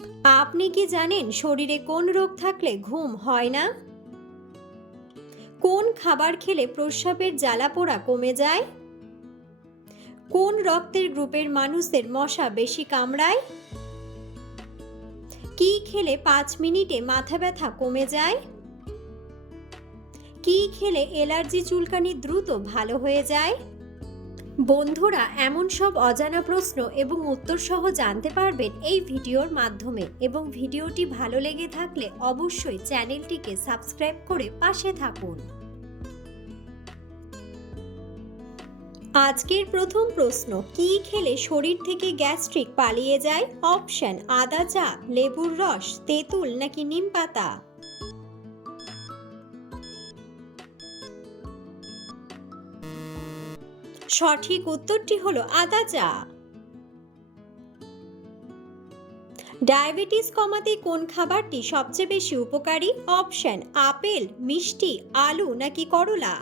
আপনি কি জানেন শরীরে কোন রোগ থাকলে ঘুম হয় না? কোন খাবার খেলে প্রস্রাবের জ্বালাপোড়া কমে যায়? কোন রক্তের গ্রুপের মানুষদের মশা বেশি কামড়ায়? কি খেলে 5 মিনিটে মাথা ব্যথা কমে যায়? কি খেলে অ্যালার্জি চুলকানি দ্রুত ভালো হয়ে যায়? বন্ধুরা, এমন সব অজানা প্রশ্ন এবং উত্তর সহ জানতে পারবেন এই ভিডিওর মাধ্যমে, এবং ভিডিওটি ভালো লেগে থাকলে অবশ্যই চ্যানেলটিকে সাবস্ক্রাইব করে পাশে থাকুন। আজকের প্রথম প্রশ্ন, কি খেলে শরীর থেকে গ্যাস্ট্রিক পালিয়ে যায়? অপশন: আদা চা, লেবুর রস, তেঁতুল নাকি নিম পাতা? সঠিক উত্তরটি হলো আদা চা। ডায়াবেটিস কমাতে কোন খাবারটি সবচেয়ে বেশি উপকারী? অপশন: আপেল, মিষ্টি, আলু নাকি করলা?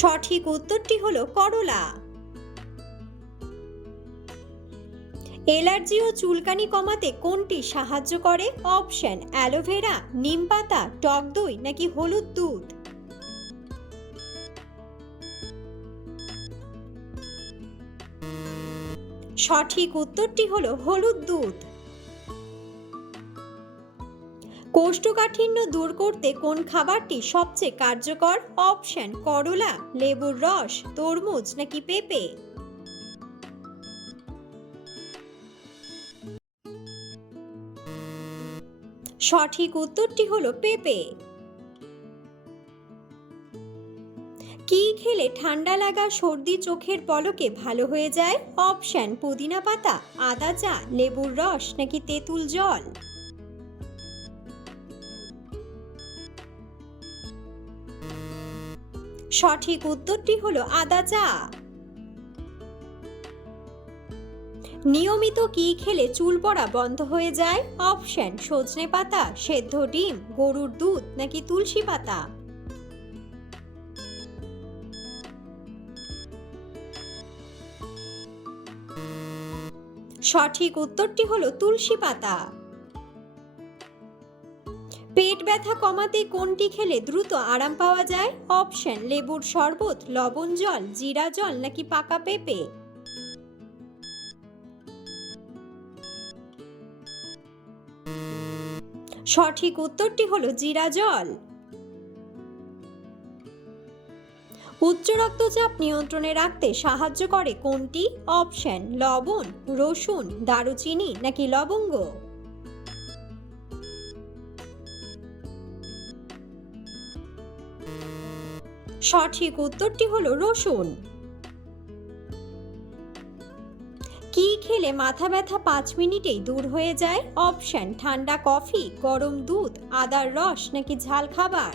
সঠিক উত্তরটি হলো করলা। অ্যালার্জি ও চুলকানি কমাতে কোনটি সাহায্য করে? অপশন: অ্যালোভেরা, নিম পাতা, টক দই নাকি হলুদ দুধ? সঠিক উত্তরটি হলো হলুদ দুধ। কোষ্ঠকাঠিন্য দূর করতে কোন খাবারটি সবচেয়ে কার্যকর? অপশন: করলা, লেবুর রস, তরমুজ নাকি পেঁপে? সঠিক উত্তরটি হলো পেঁপে। কি খেলে ঠান্ডা লাগা সর্দি চোখের পলকে ভালো হয়ে যায়? অপশন: পুদিনা পাতা, আদা চা, লেবুর রস নাকি তেঁতুল জল? সঠিক উত্তরটি হলো আদা চা। নিয়মিত কি খেলে চুল পড়া বন্ধ হয়ে যায়? অপশন: সজনে পাতা, সেদ্ধ ডিম, গরুর দুধ নাকি তুলসী পাতা? সঠিক উত্তরটি হলো তুলসী পাতা। পেট ব্যথা কমাতে কোনটি খেলে দ্রুত আরাম পাওয়া যায়? অপশন: লেবুর শরবত, লবণ জল, জিরা জল নাকি পাকা পেঁপে? সঠিক উত্তরটি হলো জিরা জল। উচ্চ রক্তচাপ নিয়ন্ত্রণে রাখতে সাহায্য করে কোনটি? অপশন: লবণ, রসুন, দারুচিনি নাকি লবঙ্গ? সঠিক উত্তরটি হলো রসুন। কি খেলে মাথা ব্যথা 5 মিনিটেই দূর হয়ে যায়? অপশন: ঠান্ডা কফি, গরম দুধ, আদার রস নাকি ঝাল খাবার?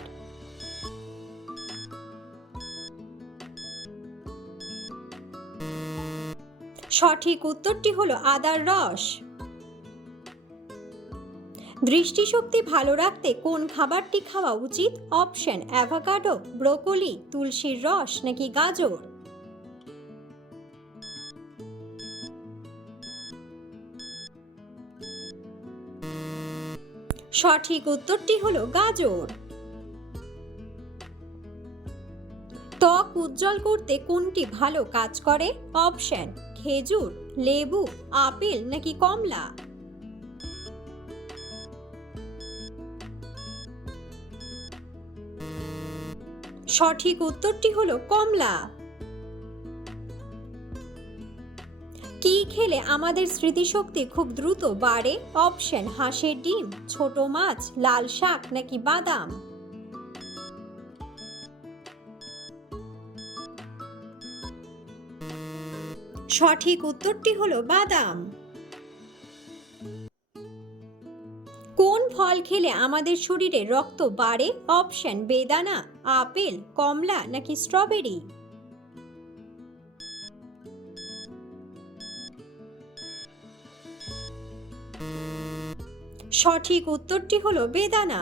সঠিক উত্তরটি হলো আদার রস। দৃষ্টিশক্তি ভালো রাখতে কোন খাবারটি খাওয়া উচিত? অপশন: অ্যাভোকাডো, ব্রোকলি, তুলসীর রস নাকি গাজর? সঠিক উত্তরটি হলো গাজর। ত্বক উজ্জ্বল করতে কোনটি ভালো কাজ করে? অপশন: খেজুর, লেবু, আপেল নাকি কমলা? সঠিক উত্তরটি হলো কমলা। কি খেলে আমাদের স্মৃতিশক্তি খুব দ্রুত বাড়ে? অপশন: হাঁসের ডিম, ছোট মাছ, লাল শাক নাকি বাদাম? সঠিক উত্তরটি হলো বাদাম। কোন ফল খেলে আমাদের শরীরে রক্ত বাড়ে? অপশন: বেদানা, আপেল, কমলা নাকি স্ট্রবেরি? সঠিক উত্তরটি হলো বেদানা।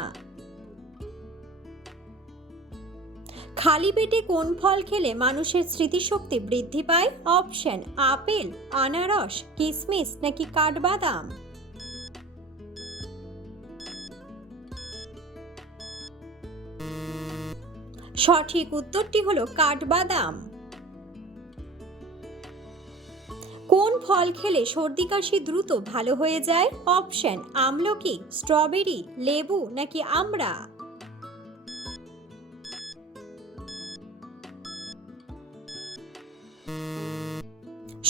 খালি পেটে কোন ফল খেলে মানুষের স্মৃতিশক্তি বৃদ্ধি পায়? অপশন আপেল, আনারস, কিশমিশ নাকি কাঠবাদাম। সঠিক উত্তরটি হলো কাঠবাদাম। কোন ফল খেলে সর্দি কাশি দ্রুত ভালো হয়ে যায়? অপশন আমলকি, স্ট্রবেরি, লেবু নাকি আমড়া।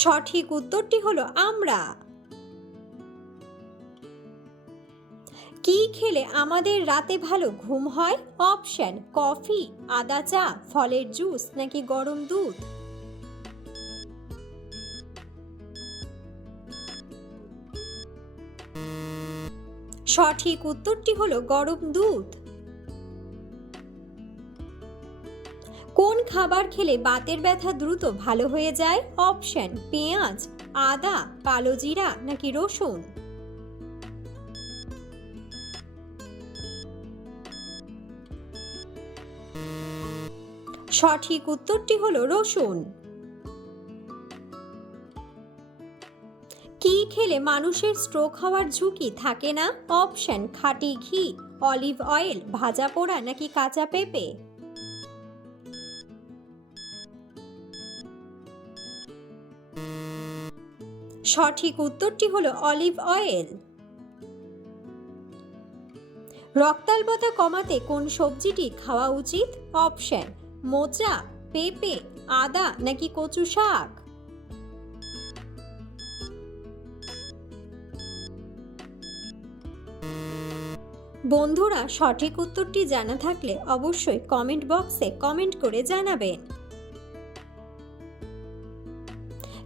সঠিক উত্তরটি হলো আমড়া। কি খেলে আমাদের রাতে ভালো ঘুম হয়? অপশন কফি, আদা চা, ফলের জুস নাকি গরম দুধ। সঠিক উত্তরটি হলো গরম দুধ। কোন খাবার খেলে বাতের ব্যথা দ্রুত ভালো হয়ে যায়? অপশন পেঁয়াজ, আদা, কালো জিরা নাকি রসুন। সঠিক উত্তরটি হলো রসুন। কি খেলে মানুষের স্ট্রোক হওয়ার ঝুঁকি থাকে না? অপশন খাঁটি ঘি, অলিভ অয়েল, ভাজা পোড়া নাকি কাঁচা পেঁপে। সঠিক উত্তরটি হলো অলিভ অয়েল। রক্তাল্পতা কমাতে কোন সবজিটি খাওয়া উচিত? অপশন মোচা, পেঁপে, আদা নাকি কচু শাক। বন্ধুরা, সঠিক উত্তরটি জানা থাকলে অবশ্যই কমেন্ট বক্সে কমেন্ট করে জানাবেন।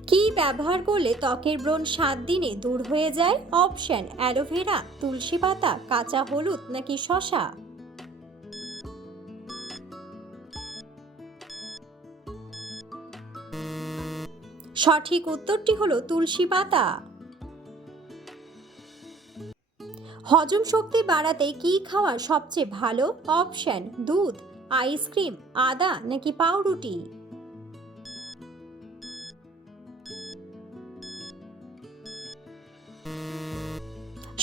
কি ব্যবহার করলে ত্বকের ব্রণ 7 দিনে দূর হয়ে যায়? অপশন অ্যালোভেরা, তুলসী পাতা, কাঁচা হলুদ নাকি শসা। সঠিক উত্তরটি হলো তুলসী পাতা। হজম শক্তি বাড়াতে কি খাওয়া সবচেয়ে ভালো? অপশন দুধ, আইসক্রিম, আদা নাকি পাউরুটি।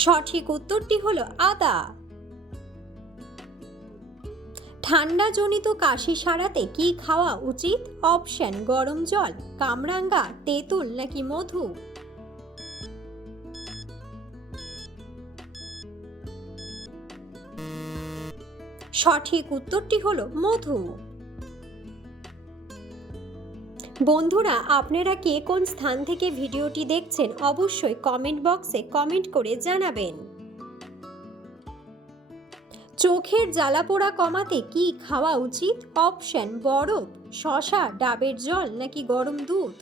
সঠিক উত্তরটি হলো আদা। ঠান্ডাজনিত কাশি সারাতে কি খাওয়া উচিত? অপশন গরম জল, কামরাঙ্গা, তেঁতুল নাকি মধু। সঠিক উত্তরটি হলো মধু। বন্ধুরা, আপনারা কে কোন স্থান থেকে ভিডিওটি দেখছেন অবশ্যই কমেন্ট বক্সে কমেন্ট করে জানাবেন। চোখের জ্বালাপোড়া কমাতে কি খাওয়া উচিত? অপশন বরফ, শসা, ডাবের জল নাকি গরম দুধ।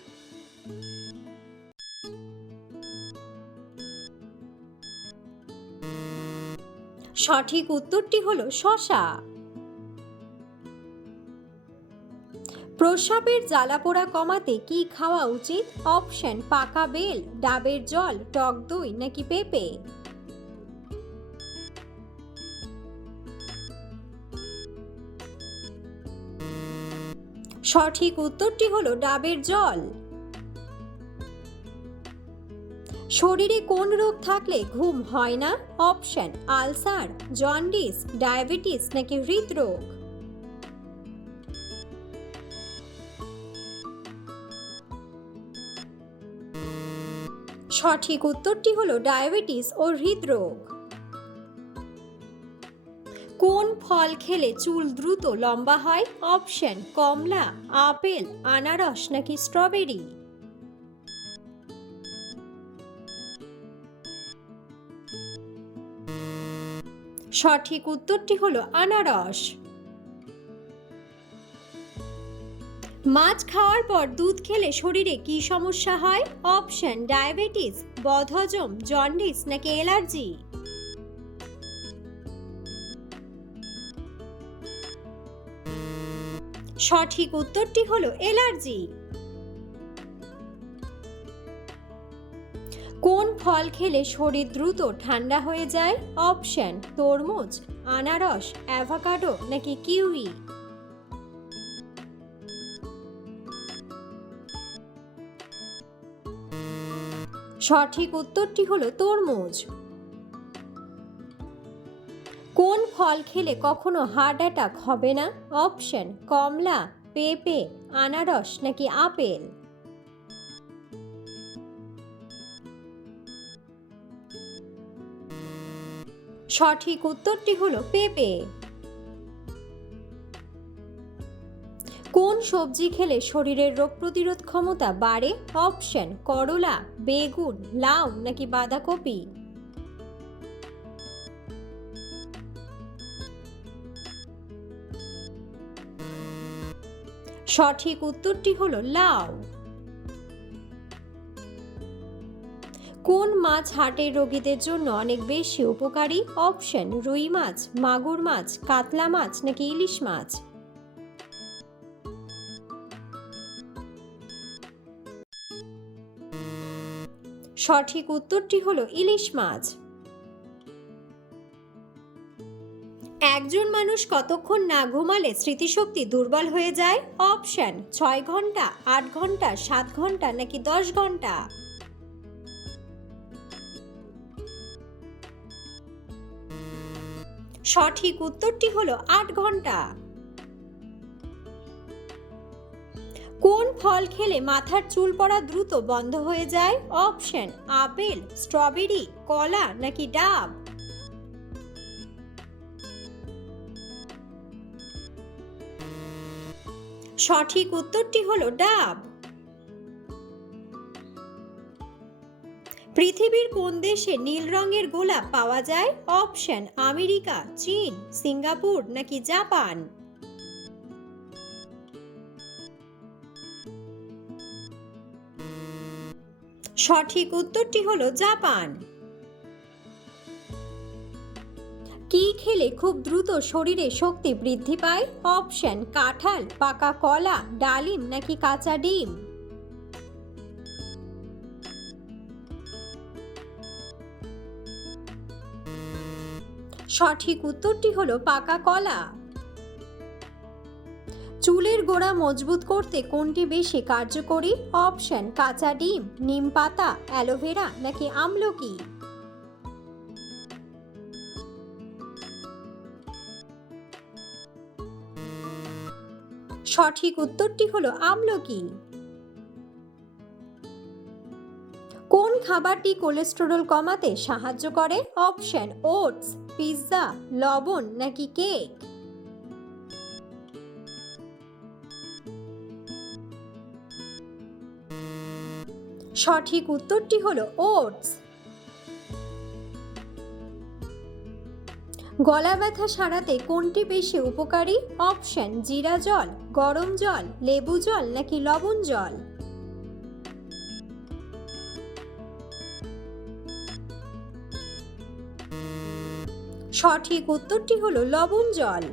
সঠিক উত্তরটি হলো শসা। প্রস্রাবের জ্বালাপোড়া কমাতে কি খাওয়া উচিত? অপশন পাকা বেল, ডাবের জল, টক দই নাকি পেঁপে। সঠিক উত্তরটি হলো ডাবের জল। শরীরে কোন রোগ থাকলে ঘুম হয় না? অপশন আলসার, জন্ডিস, ডায়াবেটিস নাকি হৃদরোগ। সঠিক উত্তরটি হলো ডায়াবেটিস ও হৃদরোগ। কোন ফল খেলে চুল দ্রুত লম্বা হয়? অপশন কমলা, আপেল, আনারস নাকি স্ট্রবেরি। সঠিক উত্তরটি হলো আনারস। মাছ খাওয়ার পর দুধ খেলে শরীরে কি সমস্যা হয়? অপশন ডায়াবেটিস, বদহজম, জন্ডিস নাকি অ্যালার্জি। সঠিক উত্তরটি হলো অ্যালার্জি। কোন ফল খেলে শরীর দ্রুত ঠান্ডা হয়ে যায়? অপশন তরমুজ, আনারস, অ্যাভোকাডো নাকি কিউই। সঠিক উত্তরটি হলো তরমুজ। কোন ফল খেলে কখনো হার্ট অ্যাটাক হবে না? অপশন কমলা, পেঁপে, আনারস নাকি আপেল। সঠিক উত্তরটি হলো পেঁপে। কোন সবজি খেলে শরীরের রোগ প্রতিরোধ ক্ষমতা বাড়ে? অপশন করলা, বেগুন, লাউ নাকি বাঁধাকপি। সঠিক উত্তরটি হলো লাউ। কোন মাছ হার্টের রোগীদের জন্য অনেক বেশি উপকারী? অপশন রুই মাছ, মাগুর মাছ, কাতলা মাছ নাকি ইলিশ মাছ। সঠিক উত্তরটি হলো ইলিশ মাছ। একজন মানুষ কতক্ষণ না ঘুমালে স্মৃতিশক্তি দুর্বল হয়ে যায়? অপশন 6 ঘন্টা, 8 ঘন্টা, 7 ঘন্টা নাকি 10 ঘন্টা। সঠিক উত্তরটি হলো 8 ঘন্টা। কোন ফল খেলে মাথার চুল পড়া দ্রুত বন্ধ হয়ে যায়? অপশন আপেল, স্ট্রবেরি, কলা নাকি ডাব। সঠিক উত্তরটি হলো ডাব। পৃথিবীর কোন দেশে নীল রঙের গোলাপ পাওয়া যায়? অপশন আমেরিকা, চীন, সিঙ্গাপুর নাকি জাপান। সঠিক উত্তরটি হলো জাপান। কি খেলে খুব দ্রুত শরীরে শক্তি বৃদ্ধি পায়? অপশন কাঁঠাল, পাকা কলা, ডালিম নাকি কাঁচা ডিম। সঠিক উত্তরটি হলো পাকা কলা। চুলের গোড়া মজবুত করতে কোনটি বেশি কার্যকরী? অপশন কাঁচা ডিম, নিম পাতা, অ্যালোভেরা নাকি আমলকি। সঠিক উত্তরটি হলো আমলকি। কোন খাবারটি কোলেস্টেরল কমাতে সাহায্য করে? অপশন ওটস, পিৎজা, লবণ নাকি কেক। সঠিক উত্তরটি হলো ওটস। গলা ব্যথা সারাতে কোনটি বেশি উপকারী? অপশন জিরা জল, গরম জল, লেবু জল নাকি লবণ জল। সঠিক উত্তরটি হলো লবণ জল।